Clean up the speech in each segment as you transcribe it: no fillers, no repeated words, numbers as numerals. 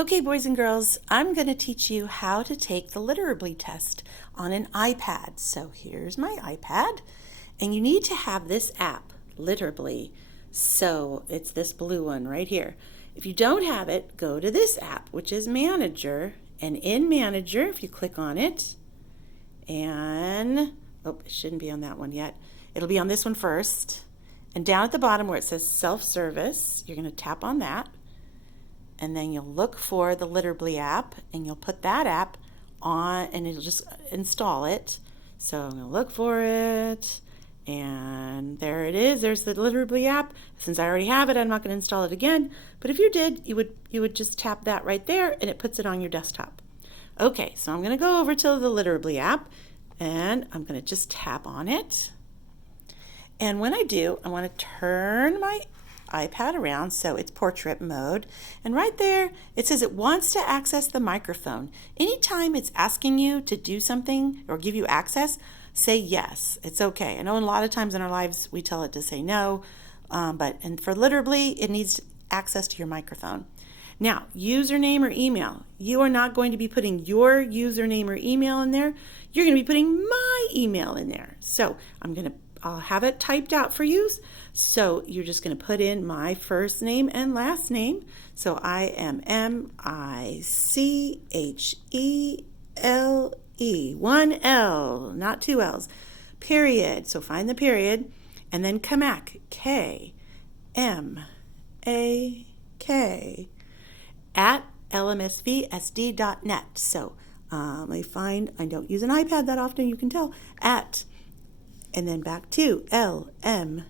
Okay, boys and girls, I'm going to teach you how to take the Literably test on an iPad. So here's my iPad, and you need to have this app, Literably. So it's this blue one right here. If you don't have it, go to this app, which is Manager. And in Manager, if you click on it, and, oh, it shouldn't be on that one yet. It'll be on this one first. And down at the bottom where it says Self-Service, you're going to tap on that. And then you'll look for the Literably app, and you'll put that app on, and it'll just install it. So I'm going to look for it, and there it is. There's the Literably app. Since I already have it, I'm not going to install it again. But if you did, you would just tap that right there, and it puts it on your desktop. Okay, so I'm going to go over to the Literably app, and I'm going to just tap on it. And when I do, I want to turn my iPad around so it's portrait mode, and right there it says it wants to access the microphone. Anytime it's asking you to do something or give you access, say yes. It's okay. I know a lot of times in our lives we tell it to say no, but for Literably it needs access to your microphone. Now, username or email. You are not going to be putting your username or email in there. You're going to be putting my email in there. So I'll have it typed out for you. So you're just going to put in my first name and last name. So I am Michele, one L, not two L's, period. So find the period, and then Kamak, K-M-A-K, at lmsvsd.net. So let me find, I don't use an iPad that often, you can tell, at, and then back to lmsvsd.net.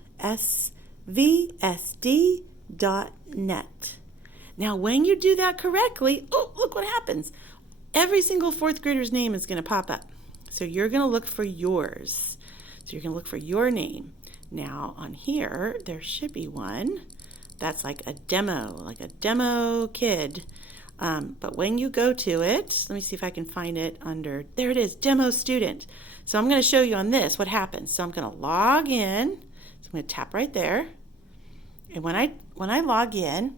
Now, when you do that correctly, oh, look what happens. Every single fourth grader's name is going to pop up. So you're going to look for yours. So you're going to look for your name. Now, on here, there should be one that's like a demo kid. But when you go to it, let me see if I can find it under, there it is, demo student. So I'm going to show you on this what happens. So I'm going to log in. So I'm going to tap right there. And when I log in,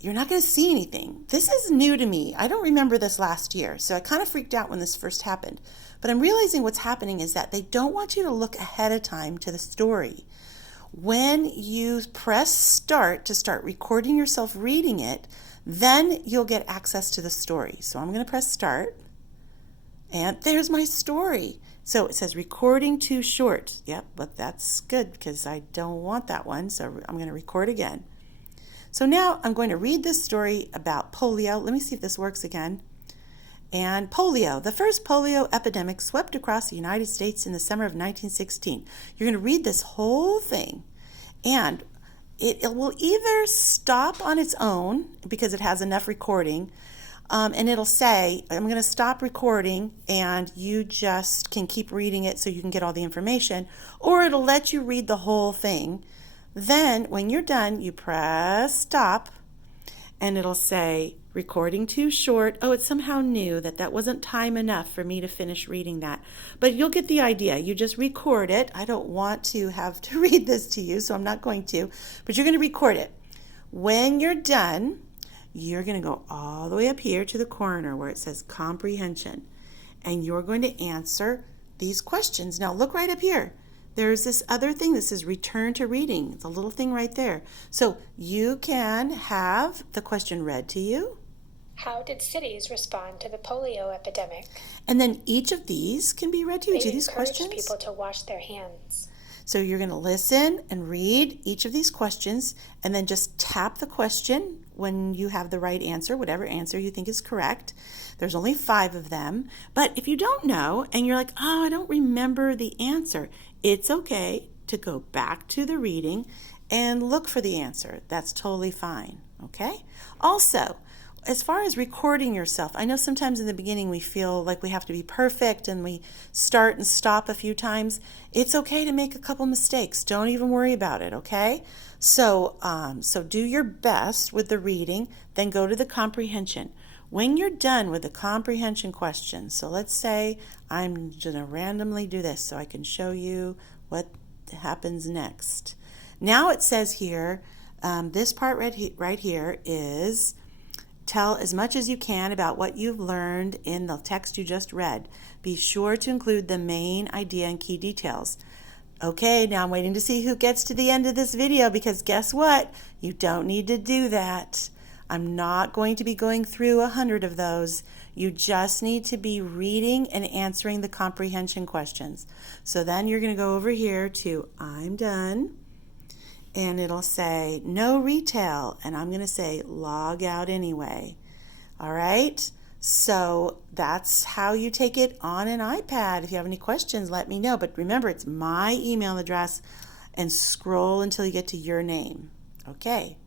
you're not going to see anything. This is new to me. I don't remember this last year. So I kind of freaked out when this first happened. But I'm realizing what's happening is that they don't want you to look ahead of time to the story. When you press start to start recording yourself reading it, then you'll get access to the story. So I'm going to press start, and there's my story. So it says recording too short. Yep, but that's good because I don't want that one. So I'm going to record again. So now I'm going to read this story about polio. Let me see if this works again. And polio. The first polio epidemic swept across the United States in the summer of 1916. You're going to read this whole thing, and it will either stop on its own because it has enough recording, and it'll say, I'm going to stop recording, and you just can keep reading it so you can get all the information, or it'll let you read the whole thing. Then when you're done, you press stop, and it'll say, recording too short. Oh, it somehow knew that wasn't time enough for me to finish reading that. But you'll get the idea. You just record it. I don't want to have to read this to you, so I'm not going to. But you're going to record it. When you're done, you're going to go all the way up here to the corner where it says comprehension. And you're going to answer these questions. Now look right up here. There's this other thing that says return to reading. It's a little thing right there. So you can have the question read to you. How did cities respond to the polio epidemic? And then each of these can be read to you. They these encouraged questions. people to wash their hands. So you're going to listen and read each of these questions, and then just tap the question when you have the right answer, whatever answer you think is correct. There's only 5 of them. But if you don't know and you're like, oh, I don't remember the answer, it's okay to go back to the reading and look for the answer. That's totally fine. Okay? Also, as far as recording yourself, I know sometimes in the beginning we feel like we have to be perfect and we start and stop a few times. It's okay to make a couple mistakes. Don't even worry about it, okay? So do your best with the reading, then go to the comprehension. When you're done with the comprehension questions, so let's say I'm going to randomly do this so I can show you what happens next. Now it says here, this part right here is Tell as much as you can about what you've learned in the text you just read. Be sure to include the main idea and key details. Okay, now I'm waiting to see who gets to the end of this video, because guess what? You don't need to do that. I'm not going to be going through 100 of those. You just need to be reading and answering the comprehension questions. So then you're going to go over here to I'm done, and it'll say no retail, and I'm going to say log out anyway. All right? So that's how you take it on an iPad. If you have any questions, let me know. But remember, it's my email address, and scroll until you get to your name. Okay.